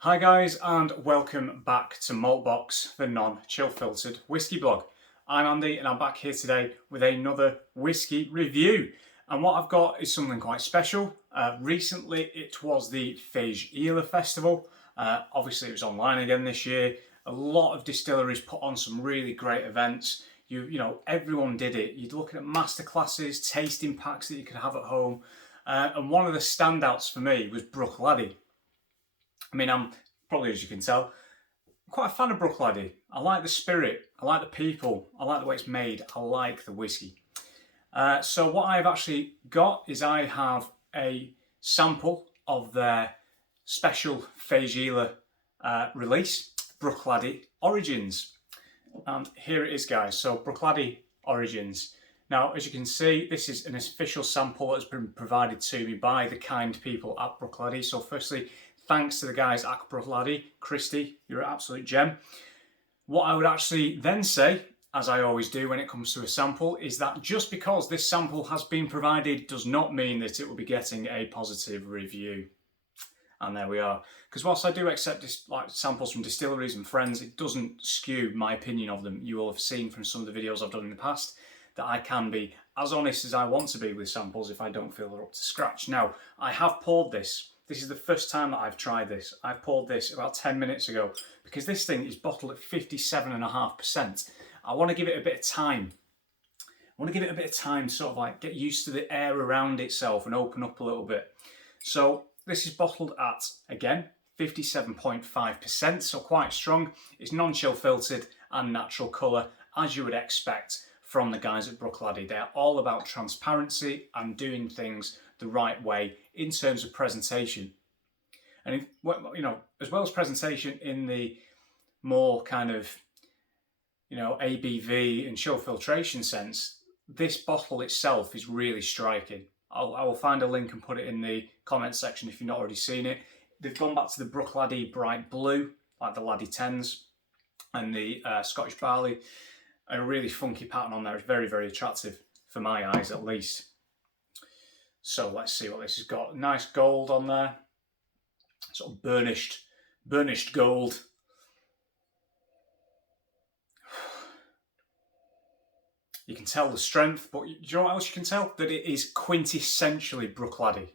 Hi guys, and welcome back to Maltbox, the non-chill filtered whiskey blog. I'm Andy and I'm back here today with another whiskey review. And what I've got is something quite special. Recently it was the Féis Ile festival. Obviously it was online again this year. A lot of distilleries put on some really great events. You know, everyone did it. You're looking at masterclasses, tasting packs that you could have at home. And one of the standouts for me was Bruichladdich. I mean, I'm probably, as you can tell, quite a fan of Bruichladdich. I like the spirit, I like the people, I like the way it's made, I like the whiskey. So what I've actually got is I have a sample of their special Féis Ile release, Bruichladdich Origins. And here it is, guys. So Bruichladdich Origins. Now, as you can see, this is an official sample that has been provided to me by the kind people at Bruichladdich. So firstly, thanks to the guys at Bruichladdich. Christy, you're an absolute gem. What I would actually then say, as I always do when it comes to a sample, is that just because this sample has been provided does not mean that it will be getting a positive review. And there we are. Because whilst I do accept samples from distilleries and friends, it doesn't skew my opinion of them. You will have seen from some of the videos I've done in the past that I can be as honest as I want to be with samples if I don't feel they're up to scratch. Now, I have poured this. This is the first time that I've tried this. I poured this about 10 minutes ago because this thing is bottled at 57.5%. I want to give it a bit of time. I want to give it a bit of time to sort of like get used to the air around itself and open up a little bit. So this is bottled at, again, 57.5%, so quite strong. It's non-chill filtered and natural colour, as you would expect from the guys at Bruichladdich. They're all about transparency and doing things the right way in terms of presentation. And you know, as well as presentation in the more kind of, you know, ABV and chill filtration sense, this bottle itself is really striking. I will find a link and put it in the comments section if you've not already seen it. They've gone back to the Bruichladdich Bright Blue, like the Laddie 10s, and the Scotch Barley. A really funky pattern on there. It's very, very attractive for my eyes, at least. So let's see what this has got. Nice gold on there, sort of burnished gold. You can tell the strength, but do you know what else you can tell? That it is quintessentially Bruichladdich.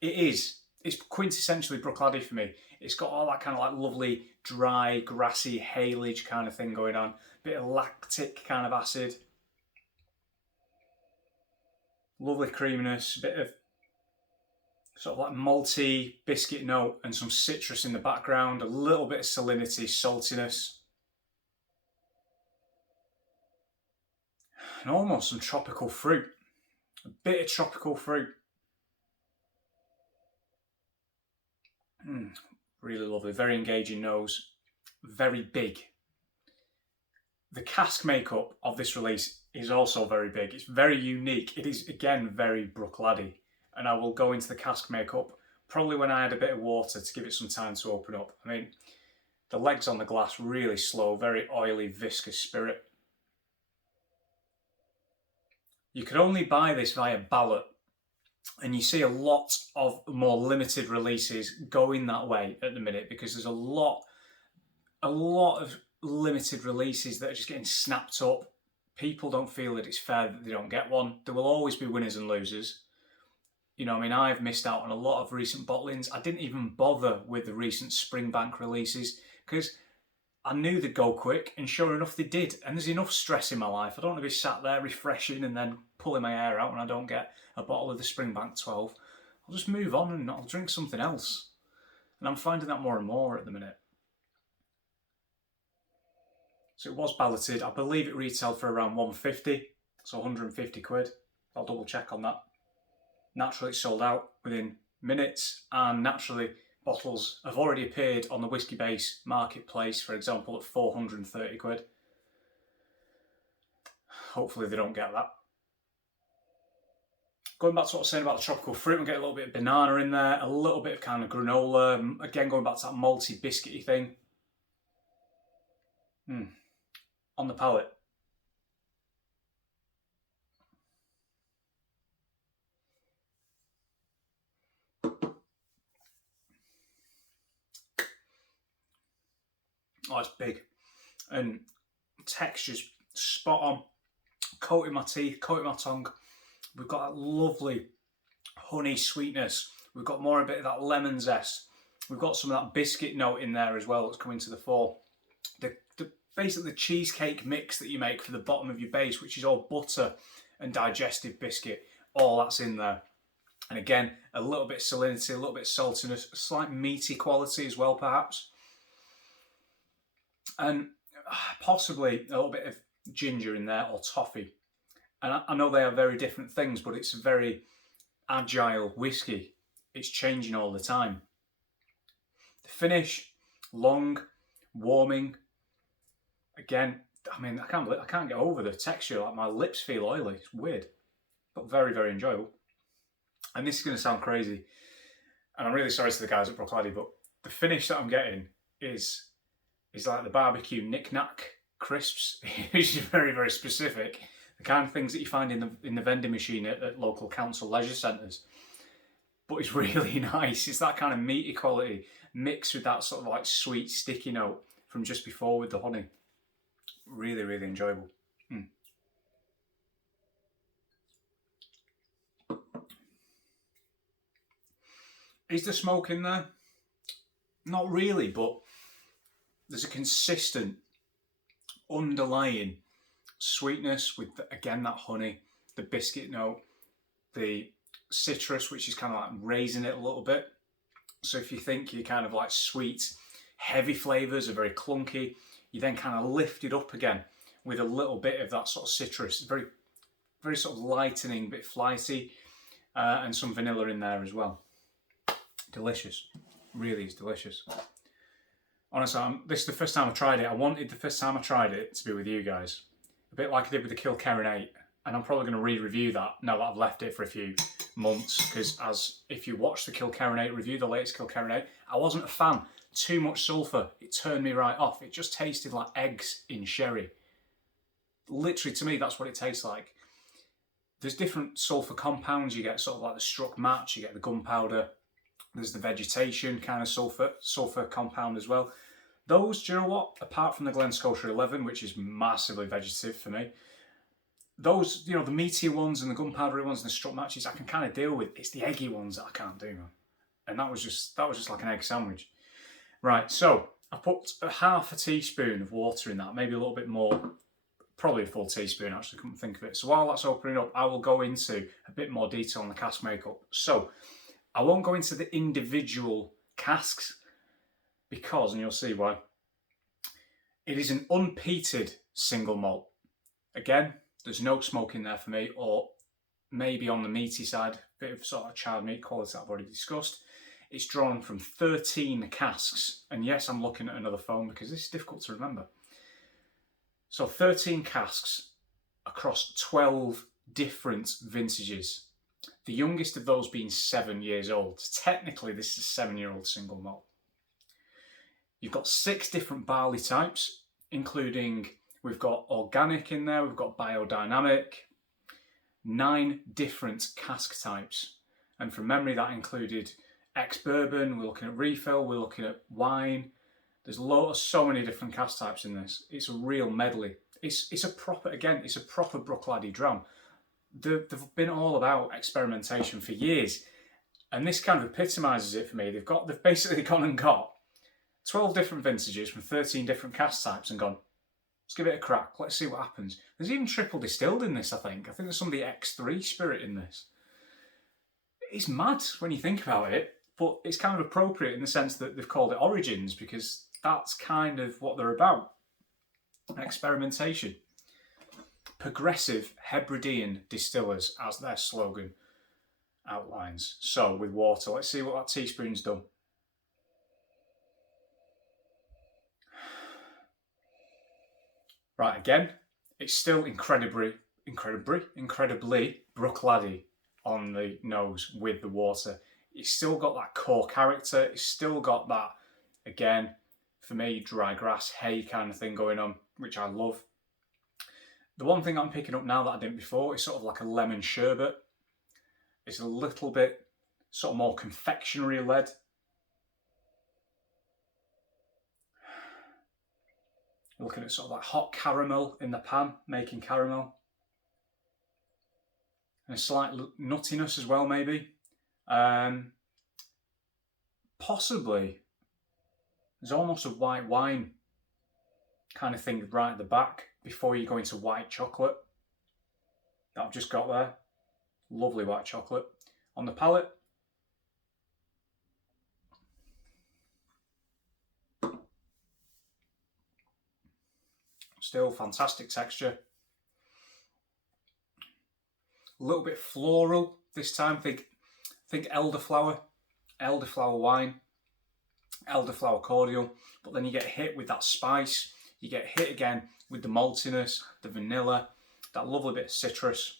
It is. It's quintessentially Bruichladdich for me. It's got all that kind of like lovely, dry, grassy haylage kind of thing going on. Bit of lactic kind of acid. Lovely creaminess, a bit of sort of like malty biscuit note and some citrus in the background, a little bit of salinity, saltiness. And almost some tropical fruit. A bit of tropical fruit. Really lovely, very engaging nose, very big. The cask makeup of this release is also very big. It's very unique. It is, again, very Bruichladdich. And I will go into the cask makeup probably when I add a bit of water to give it some time to open up. I mean, the legs on the glass really slow, very oily, viscous spirit. You could only buy this via ballot, and you see a lot of more limited releases going that way at the minute because there's a lot of limited releases that are just getting snapped up. People don't feel that it's fair that they don't get one. There will always be winners and losers. You know, I mean, I've missed out on a lot of recent bottlings. I didn't even bother with the recent Springbank releases because I knew they'd go quick, and sure enough they did. And there's enough stress in my life. I don't want to be sat there refreshing and then pulling my hair out when I don't get a bottle of the Springbank 12. I'll just move on and I'll drink something else. And I'm finding that more and more at the minute. So it was balloted. I believe it retailed for around 150, so 150 quid. I'll double check on that. Naturally, it's sold out within minutes, and naturally, bottles have already appeared on the Whisky Base marketplace, for example, at 430 quid. Hopefully they don't get that. Going back to what I was saying about the tropical fruit, we get a little bit of banana in there, a little bit of kind of granola, again going back to that malty, biscuity thing. On the palate. Oh, it's big. And texture's spot on. Coating my teeth, coating my tongue. We've got that lovely honey sweetness. We've got more a bit of that lemon zest. We've got some of that biscuit note in there as well that's coming to the fore. Basically the cheesecake mix that you make for the bottom of your base, which is all butter and digestive biscuit, all that's in there. And again, a little bit of salinity, a little bit of saltiness, a slight meaty quality as well, perhaps. And possibly a little bit of ginger in there, or toffee. And I know they are very different things, but it's a very agile whiskey. It's changing all the time. The finish, long, warming. Again, I mean, I can't get over the texture. Like, my lips feel oily. It's weird, but very, very enjoyable. And this is going to sound crazy, and I'm really sorry to the guys at Bruichladdich, but the finish that I'm getting is like the barbecue knick-knack crisps, which is very, very specific. The kind of things that you find in the vending machine at local council leisure centres. But it's really nice. It's that kind of meaty quality mixed with that sort of like sweet, sticky note from just before with the honey. Really, really enjoyable. Is the smoke in there? Not really, but there's a consistent underlying sweetness with, again, that honey, the biscuit note, the citrus, which is kind of like raising it a little bit. So if you think you're kind of like sweet, heavy flavours are very clunky, you then kind of lift it up again with a little bit of that sort of citrus. Very, very sort of lightening, a bit flighty, and some vanilla in there as well. Delicious. Really is delicious. Honestly, this is the first time I tried it. I wanted the first time I tried it to be with you guys. A bit like I did with the Kilkerran 8. And I'm probably going to re-review that now that I've left it for a few months. Because if you watch the Kilkerran 8 review, the latest Kilkerran 8, I wasn't a fan. Too much sulphur. It turned me right off. It just tasted like eggs in sherry. Literally, to me, that's what it tastes like. There's different sulphur compounds. You get sort of like the struck match, you get the gunpowder. There's the vegetation kind of sulphur compound as well. Those, do you know what? Apart from the Glen Scotia 11, which is massively vegetative for me, those, you know, the meatier ones and the gunpowdery ones and the struck matches, I can kind of deal with. It's the eggy ones that I can't do, man. And that was just like an egg sandwich. Right, so I put a half a teaspoon of water in that, maybe a little bit more, probably a full teaspoon actually, couldn't think of it. So while that's opening up, I will go into a bit more detail on the cask makeup. So I won't go into the individual casks because, and you'll see why, it is an unpeated single malt. Again, there's no smoke in there for me, or maybe on the meaty side, a bit of sort of charred meat quality that I've already discussed. It's drawn from 13 casks, and yes, I'm looking at another phone because this is difficult to remember. So 13 casks across 12 different vintages. The youngest of those being 7 years old. Technically, this is a 7-year-old single malt. You've got 6 different barley types, including, we've got organic in there, we've got biodynamic, 9 different cask types. And from memory, that included ex-bourbon, we're looking at refill, we're looking at wine. There's so many different cask types in this. It's a real medley. It's a proper Bruichladdich dram. They've been all about experimentation for years, and this kind of epitomises it for me. They've basically gone and got 12 different vintages from 13 different cask types and gone, let's give it a crack, let's see what happens. There's even triple distilled in this, I think. I think there's some of the X3 spirit in this. It's mad when you think about it, but it's kind of appropriate in the sense that they've called it Origins, because that's kind of what they're about. Experimentation. Progressive Hebridean distillers, as their slogan outlines. So with water, let's see what that teaspoon's done. Right, again, it's still incredibly Bruichladdich on the nose with the water. It's still got that core character. It's still got that, again, for me, dry grass, hay kind of thing going on, which I love. The one thing I'm picking up now that I didn't before is sort of like a lemon sherbet. It's a little bit sort of more confectionery led. You're looking at sort of like hot caramel in the pan, making caramel. And a slight nuttiness as well, maybe. Possibly, there's almost a white wine kind of thing right at the back before you go into white chocolate that I've just got there. Lovely white chocolate. On the palate, still fantastic texture. A little bit floral this time. Think elderflower wine, elderflower cordial. But then you get hit with that spice. You get hit again with the maltiness, the vanilla, that lovely bit of citrus.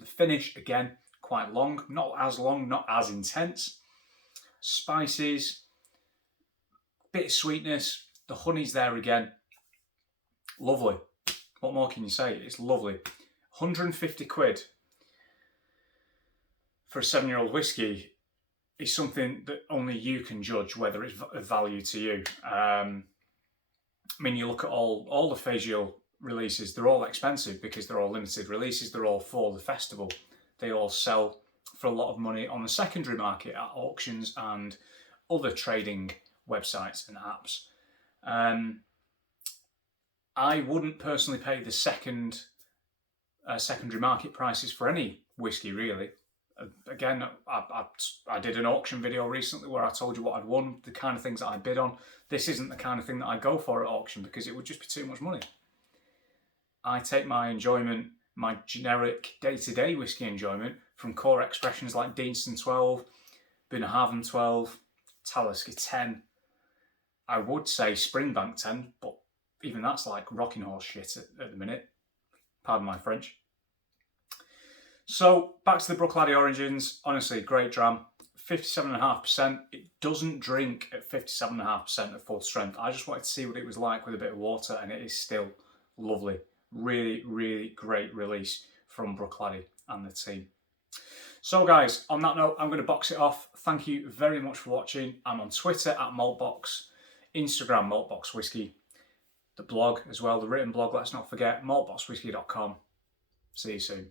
The finish, again, quite long, not as intense. Spices, bit of sweetness, the honey's there again. Lovely. What more can you say? It's lovely. 150 quid for a 7-year-old whiskey is something that only you can judge whether it's of value to you. I mean, you look at all the Féis Ile releases, they're all expensive because they're all limited releases, they're all for the festival. They all sell for a lot of money on the secondary market at auctions and other trading websites and apps. I wouldn't personally pay the secondary market prices for any whiskey, really. Again, I did an auction video recently where I told you what I'd won, the kind of things that I bid on. This isn't the kind of thing that I go for at auction because it would just be too much money. I take my enjoyment, my generic day-to-day whiskey enjoyment from core expressions like Deanston 12, Bunnahabhain 12, Talisker 10. I would say Springbank 10, but even that's like rocking horse shit at the minute. Pardon my French. So back to the Bruichladdich Origins. Honestly, great dram. 57.5%. It doesn't drink at 57.5% at full strength. I just wanted to see what it was like with a bit of water, and it is still lovely. Really, really great release from Bruichladdich and the team. So guys, on that note, I'm going to box it off. Thank you very much for watching. I'm on Twitter at Maltbox, Instagram Maltbox Whisky, the blog as well, the written blog, let's not forget, maltboxwhisky.com. See you soon.